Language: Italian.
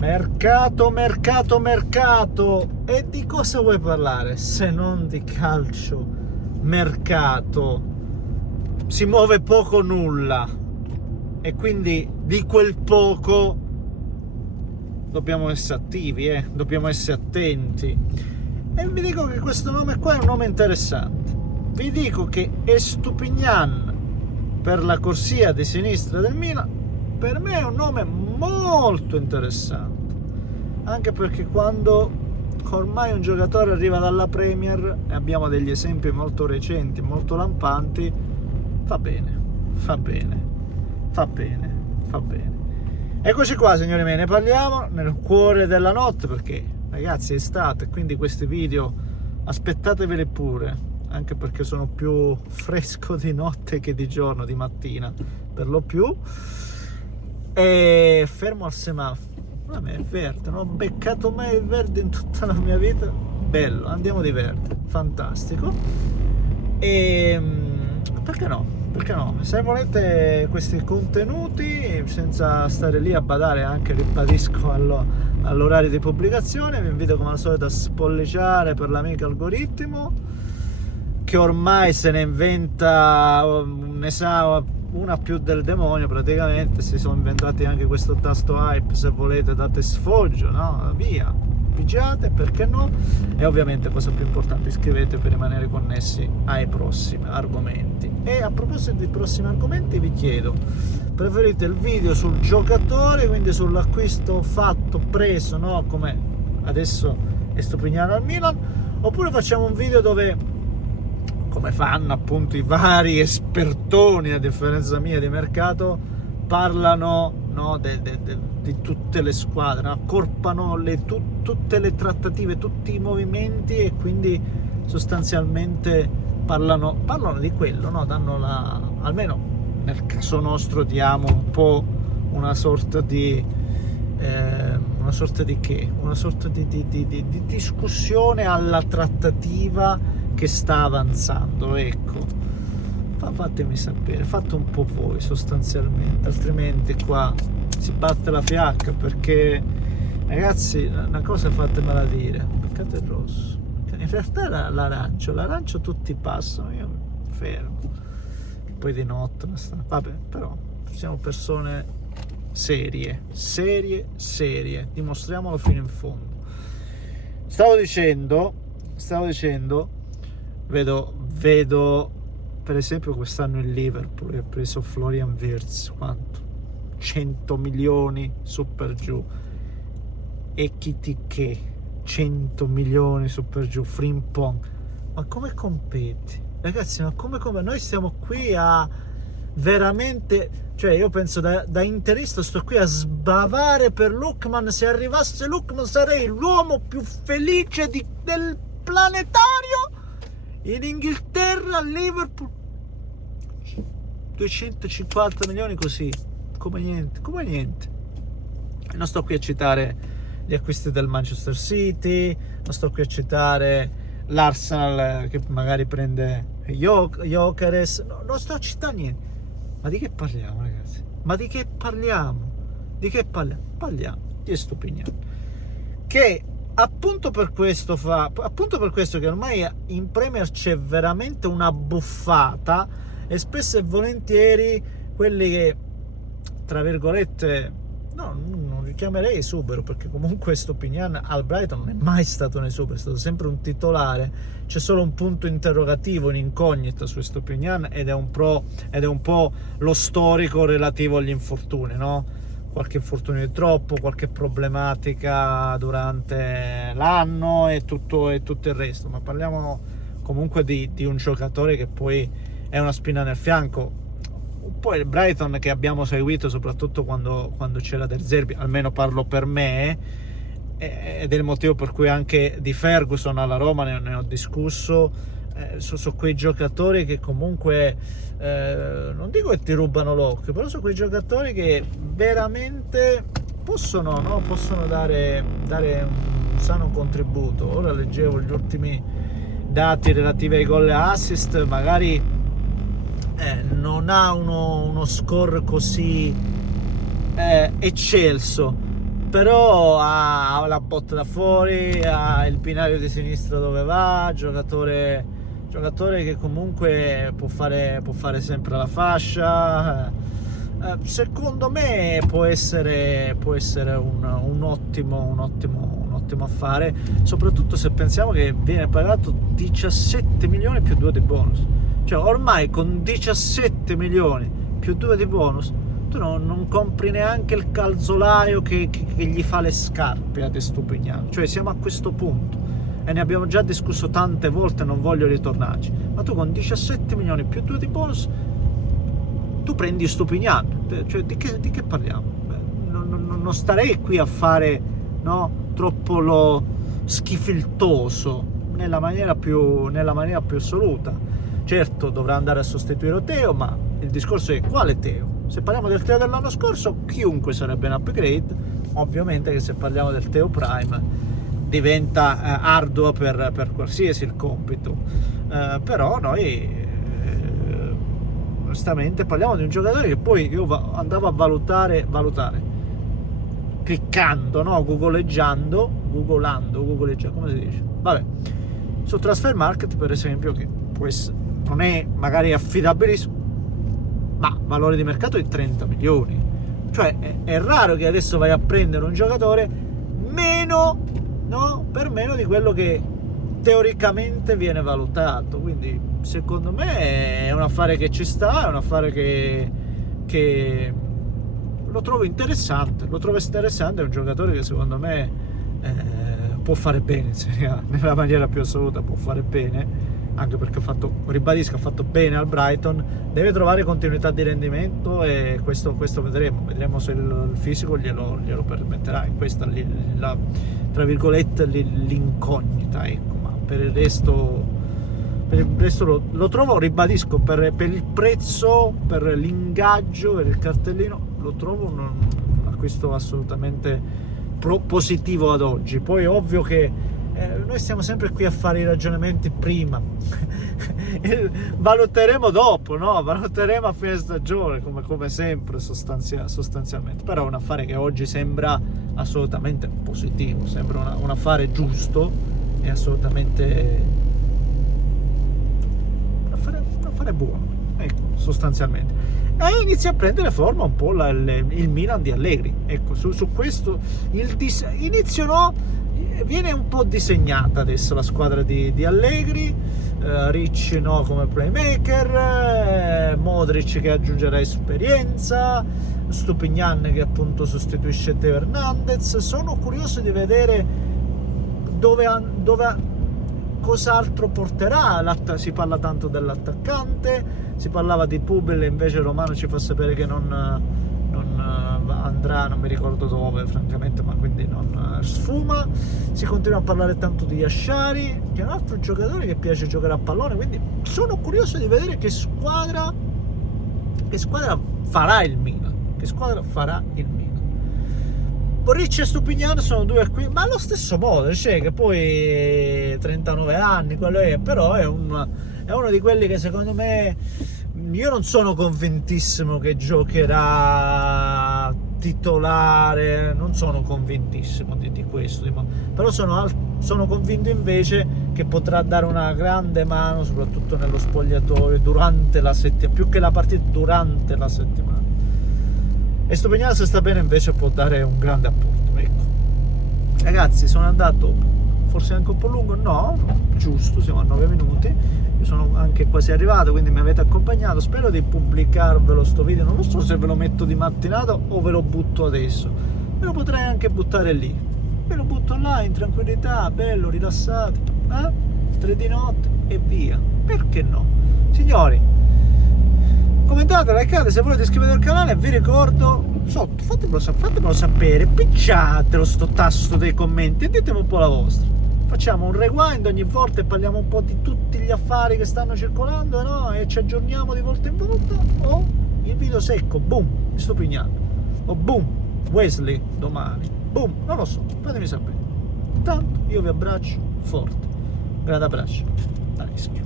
Mercato, mercato, mercato. E di cosa vuoi parlare se non di calcio? Mercato. Si muove poco o nulla. E quindi di quel poco dobbiamo essere attivi, dobbiamo essere attenti. E vi dico che questo nome qua è un nome interessante. Vi dico che Estupignan per la corsia di sinistra del Milan per me è un nome molto interessante, anche perché quando ormai un giocatore arriva dalla Premier e abbiamo degli esempi molto recenti, molto lampanti, fa bene, fa bene, fa bene, fa bene. Eccoci qua, signori miei, ne parliamo nel cuore della notte, perché ragazzi è estate, quindi questi video aspettateveli pure, anche perché sono più fresco di notte che di giorno, di mattina per lo più. E fermo al semaforo, vabbè, è verde, non ho beccato mai il verde in tutta la mia vita, bello, andiamo di verde, fantastico. E perché no? Perché no? Se volete questi contenuti senza stare lì a badare, anche ribadisco all'orario di pubblicazione, vi invito come al solito a spolliciare per l'amico algoritmo che ormai se ne inventa, ne sa una più del demonio praticamente. Si sono inventati anche questo tasto hype, se volete date sfoggio, no? Via, pigiate, perché no? E ovviamente, cosa più importante, iscrivetevi per rimanere connessi ai prossimi argomenti. E a proposito di prossimi argomenti, vi chiedo, preferite il video sul giocatore, quindi sull'acquisto fatto, preso, no? Come adesso Estupiñán al Milan, oppure facciamo un video dove, come fanno appunto i vari espertoni, a differenza mia, di mercato, parlano, no, di tutte le squadre, no? Accorpano tutte le trattative, tutti i movimenti, e quindi sostanzialmente parlano di quello, no? Danno almeno nel caso nostro diamo un po' una sorta di discussione alla trattativa che sta avanzando, ecco. Fatemi sapere, fate un po' voi sostanzialmente, altrimenti qua si batte la fiacca, perché ragazzi una cosa fatemela dire, peccato il rosso, in realtà l'arancio tutti passano, io mi fermo, poi di notte vabbè, però siamo persone serie, dimostriamolo fino in fondo. Stavo dicendo vedo per esempio quest'anno il Liverpool che ha preso Florian Wirtz, quanto? 100 milioni su per giù, e Kitike 100 milioni su per giù, Frimpong. Ma come competi? Ragazzi, ma come noi stiamo qui a veramente, cioè io penso da interista sto qui a sbavare per Lookman. Se arrivasse Lookman sarei l'uomo più felice del planetario. In Inghilterra, Liverpool 250 milioni così, come niente. E non sto qui a citare gli acquisti del Manchester City, non sto qui a citare l'Arsenal che magari prende Gyökeres, no, non sto a citare niente. Ma di che parliamo, ragazzi? Ma di che parliamo? Parliamo di Estupignan, che appunto per questo che ormai in Premier c'è veramente una buffata, e spesso e volentieri quelli che, tra virgolette, no, non li chiamerei esubero, perché comunque Estupignan al Brighton non è mai stato un esubero, è stato sempre un titolare. C'è solo un punto interrogativo, un'incognita su Estupignan, ed è un po' lo storico relativo agli infortuni, no? Qualche infortunio di troppo, qualche problematica durante l'anno e tutto il resto, ma parliamo comunque di un giocatore che poi è una spina nel fianco. Poi il Brighton, che abbiamo seguito soprattutto quando c'era De Zerbi, almeno parlo per me, ed è il motivo per cui anche di Ferguson alla Roma ne ho discusso, su quei giocatori che comunque non dico che ti rubano l'occhio, però su quei giocatori che veramente possono dare un sano contributo. Ora leggevo gli ultimi dati relativi ai gol e assist, magari non ha uno score così eccelso, però ha la botta da fuori, ha il binario di sinistra dove va, giocatore che comunque può fare sempre la fascia. Secondo me può essere un ottimo affare, soprattutto se pensiamo che viene pagato 17 milioni più 2 di bonus. Cioè ormai con 17 milioni più 2 di bonus tu non compri neanche il calzolaio che gli fa le scarpe a De Stupinian. Cioè siamo a questo punto e ne abbiamo già discusso tante volte, non voglio ritornarci, ma tu con 17 milioni più 2 di bonus tu prendi Stupinian. Cioè di che parliamo? Non starei qui a fare, no, troppo lo schifiltoso nella maniera più assoluta. Certo dovrà andare a sostituire Teo, ma il discorso è quale Teo? Se parliamo del Teo dell'anno scorso, chiunque sarebbe un upgrade. Ovviamente che se parliamo del Teo Prime diventa arduo per qualsiasi il compito, però noi onestamente parliamo di un giocatore che poi io andavo a valutare cliccando, no? Googleggiando, come si dice? Vabbè, su Transfer Market per esempio, che non è magari affidabilissimo, ma valore di mercato di 30 milioni. Cioè è raro che adesso vai a prendere un giocatore per meno di quello che teoricamente viene valutato. Quindi secondo me è un affare che ci sta, è un affare che lo trovo interessante, è un giocatore che secondo me può fare bene in Serie A, nella maniera più assoluta può fare bene, anche perché ha fatto bene al Brighton. Deve trovare continuità di rendimento e questo vedremo se il fisico glielo permetterà. E questa tra virgolette l'incognita, ecco. Ma per il resto lo trovo, ribadisco, per il prezzo, per l'ingaggio, per il cartellino, lo trovo un acquisto assolutamente positivo ad oggi. Poi è ovvio che noi stiamo sempre qui a fare i ragionamenti prima valuteremo dopo, no? Valuteremo a fine stagione come sempre sostanzialmente, però è un affare che oggi sembra assolutamente positivo, sembra un affare giusto e assolutamente un affare buono, ecco, sostanzialmente. E inizia a prendere forma un po' il Milan di Allegri, ecco, su questo viene un po' disegnata adesso la squadra di Allegri. Ricci come playmaker, Modric che aggiungerà esperienza, Stupinian che appunto sostituisce Teo Hernandez. Sono curioso di vedere cos'altro porterà. Si parla tanto dell'attaccante, si parlava di Pubel, invece Romano ci fa sapere che non andrà, non mi ricordo dove francamente, ma quindi non sfuma. Si continua a parlare tanto di Yashari, che è un altro giocatore che piace giocare a pallone, quindi sono curioso di vedere che squadra farà il Milan. Ricci e Stupinian sono due qui, ma allo stesso modo, cioè che poi 39 anni, quello è, però è uno di quelli che secondo me, io non sono convintissimo che giocherà titolare, non sono convintissimo di questo, però sono convinto invece che potrà dare una grande mano soprattutto nello spogliatoio durante la settimana, più che la partita, durante la settimana. E Stupinian, se sta bene, invece può dare un grande apporto, ecco. Ragazzi, sono andato forse anche un po' lungo, no, giusto, siamo a 9 minuti, io sono anche quasi arrivato, quindi mi avete accompagnato. Spero di pubblicarvelo sto video, non so se ve lo metto di mattinata o ve lo butto adesso, ve lo potrei anche buttare lì, ve lo butto là in tranquillità, bello, rilassati, 3 di notte e via, perché no? Signori, commentate, likeate, se volete iscrivetevi al canale. Vi ricordo sotto, fatemelo sapere, picciatelo sto tasto dei commenti e ditemi un po' la vostra. Facciamo un rewind ogni volta e parliamo un po' di tutti gli affari che stanno circolando, no? E ci aggiorniamo di volta in volta, o il video secco, boom, Stupinian, o boom, Wesley domani, boom, non lo so, fatemi sapere. Intanto io vi abbraccio forte, grande abbraccio da Rischio.